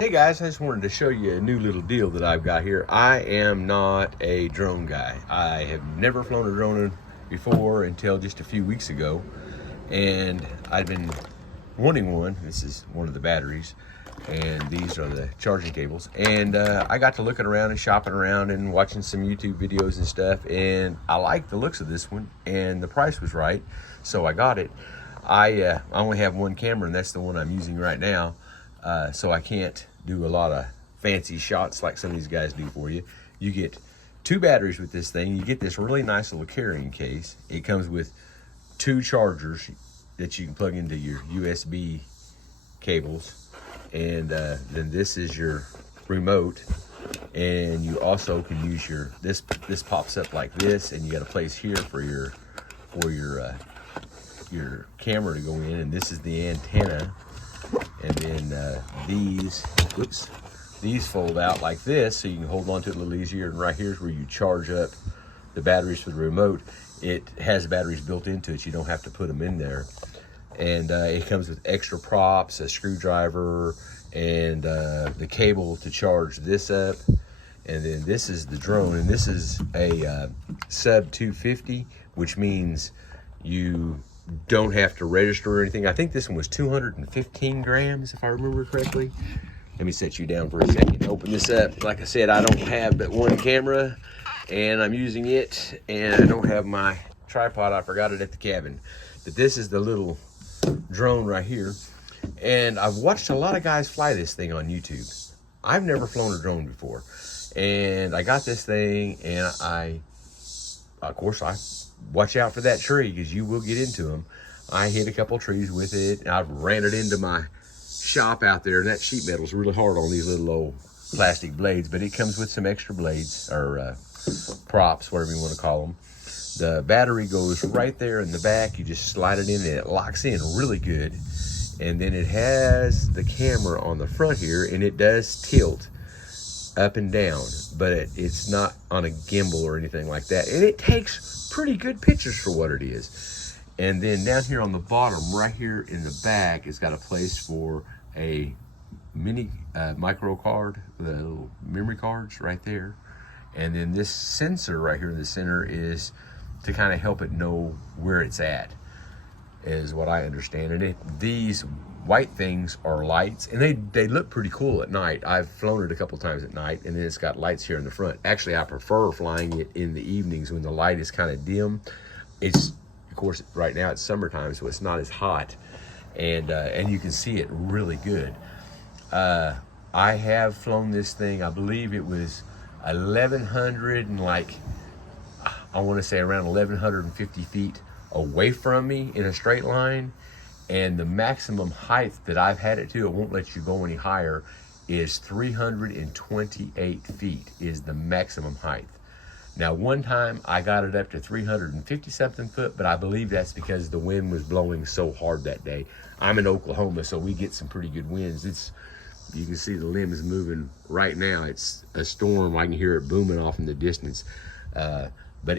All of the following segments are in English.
Hey guys, I just wanted to show you a new little deal that I've got here. I am not a drone guy. I have never flown a drone before until just a few weeks ago, and I've been wanting one. This is one of the batteries, and these are the charging cables. And I got to looking around and shopping around and watching some YouTube videos and stuff, and I like the looks of this one, and the price was right, so I got it. I only have one camera, and that's the one I'm using right now, so I can't do a lot of fancy shots like some of these guys do for you. You get two batteries with this thing. You get this really nice little carrying case. It comes with two chargers that you can plug into your USB cables, and then this is your remote, and you also can use your this pops up like this, and you got a place here for your camera to go in, and this is the antenna. And then these fold out like this, so you can hold on to it a little easier. And right here is where you charge up the batteries for the remote. It has batteries built into it. You don't have to put them in there. And it comes with extra props, a screwdriver, and the cable to charge this up. And then this is the drone, and this is a sub 250, which means you don't have to register or anything. I think this one was 215 grams, if I remember correctly. Let me set you down for a second. Open this up. Like I said, I don't have but one camera, and I'm using it, and I don't have my tripod. I forgot it at the cabin. But this is the little drone right here, and I've watched a lot of guys fly this thing on YouTube. I've never flown a drone before, and I got this thing, and I watch out for that tree, because you will get into them. I hit a couple trees with it. I've ran it into my shop out there, and that sheet metal is really hard on these little old plastic blades, but it comes with some extra blades, or props, whatever you want to call them. The battery goes right there in the back. You just slide it in, and it locks in really good. And then it has the camera on the front here, and it does tilt up and down, but it's not on a gimbal or anything like that, and it takes pretty good pictures for what it is. And then down here on the bottom, right here in the back, it's got a place for a mini micro card, the little memory cards right there. And then this sensor right here in the center is to kind of help it know where it's at, is what I understand. And these white things are lights, and they look pretty cool at night. I've flown it a couple times at night, and then it's got lights here in the front. Actually, I prefer flying it in the evenings when the light is kind of dim. It's, of course, right now it's summertime, so it's not as hot, and you can see it really good. I have flown this thing. I believe it was 1,100 and I want to say around 1,150 feet away from me in a straight line. And the maximum height that I've had it to, it won't let you go any higher, is 328 feet is the maximum height. Now, one time I got it up to 350 something foot, but I believe that's because the wind was blowing so hard that day. I'm in Oklahoma, so we get some pretty good winds. You can see the limbs moving right now. It's a storm. I can hear it booming off in the distance. But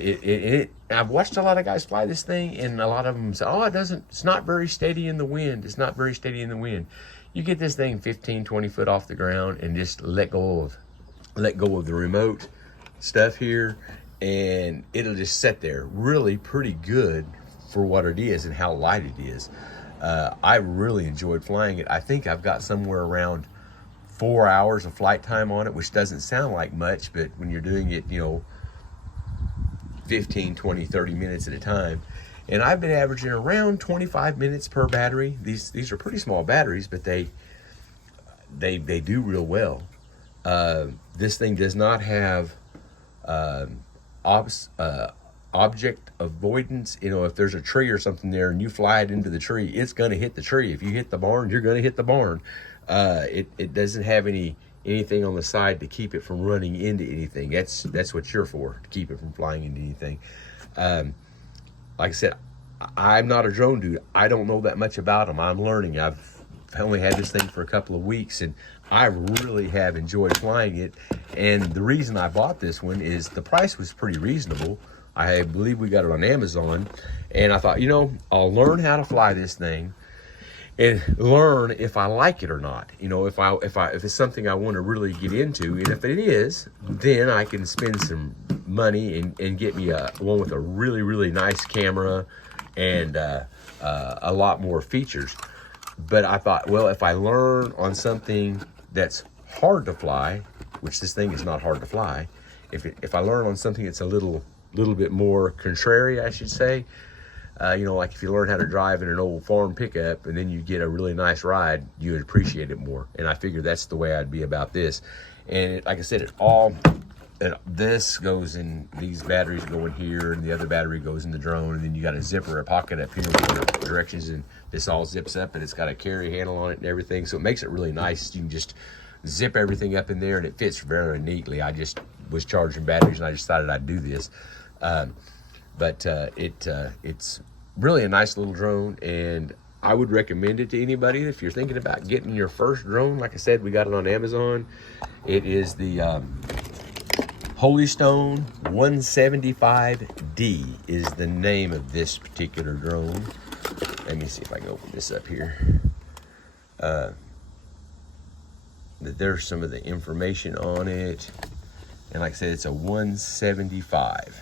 I've watched a lot of guys fly this thing, and a lot of them say, oh, it's not very steady in the wind. It's not very steady in the wind. You get this thing 15, 20 foot off the ground and just let go of the remote stuff here, and it'll just sit there really pretty good for what it is and how light it is. I really enjoyed flying it. I think I've got somewhere around 4 hours of flight time on it, which doesn't sound like much, but when you're doing it, 15, 20, 30 minutes at a time. And I've been averaging around 25 minutes per battery. These are pretty small batteries, but they do real well. This thing does not have object avoidance. If there's a tree or something there and you fly it into the tree, it's going to hit the tree. If you hit the barn, you're going to hit the barn. It doesn't have anything on the side to keep it from running into anything. That's what you're for, to keep it from flying into anything. Like I said, I'm not a drone dude. I don't know that much about them. I'm learning. I've only had this thing for a couple of weeks, and I really have enjoyed flying it. And the reason I bought this one is the price was pretty reasonable. I believe we got it on Amazon, and I thought, I'll learn how to fly this thing, and learn if I like it or not. You know, if it's something I want to really get into, and if it is, then I can spend some money and get me one with a really, really nice camera and a lot more features. But I thought, well, if I learn on something that's hard to fly, which this thing is not hard to fly, if I learn on something that's a little bit more contrary, I should say, you know, like if you learn how to drive in an old farm pickup and then you get a really nice ride, you would appreciate it more. And I figured that's the way I'd be about this. And like I said, this goes in, these batteries go in here, and the other battery goes in the drone, and then you got a zipper, a pocket up here with the directions, and this all zips up, and it's got a carry handle on it and everything, so it makes it really nice. You can just zip everything up in there, and it fits very neatly. I just was charging batteries, and I just decided I'd do this. It's really a nice little drone, and I would recommend it to anybody if you're thinking about getting your first drone. Like I said, we got it on Amazon. It is the Holystone 175D is the name of this particular drone. Let me see if I can open this up here. There's some of the information on it. And like I said, it's a 175.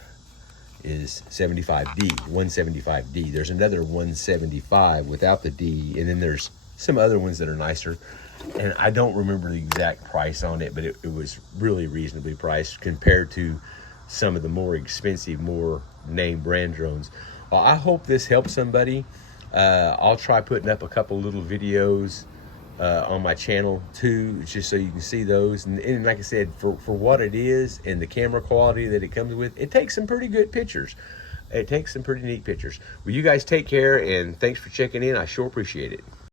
Is 75D, 175D. There's another 175 without the D, and then there's some other ones that are nicer. And I don't remember the exact price on it, but it was really reasonably priced compared to some of the more expensive, more name brand drones. Well, I hope this helps somebody. I'll try putting up a couple little videos on my channel too, just so you can see those. And like I said, for what it is and the camera quality that it comes with, it takes some pretty good pictures. It takes some pretty neat pictures. Well, you guys take care, and thanks for checking in. I sure appreciate it.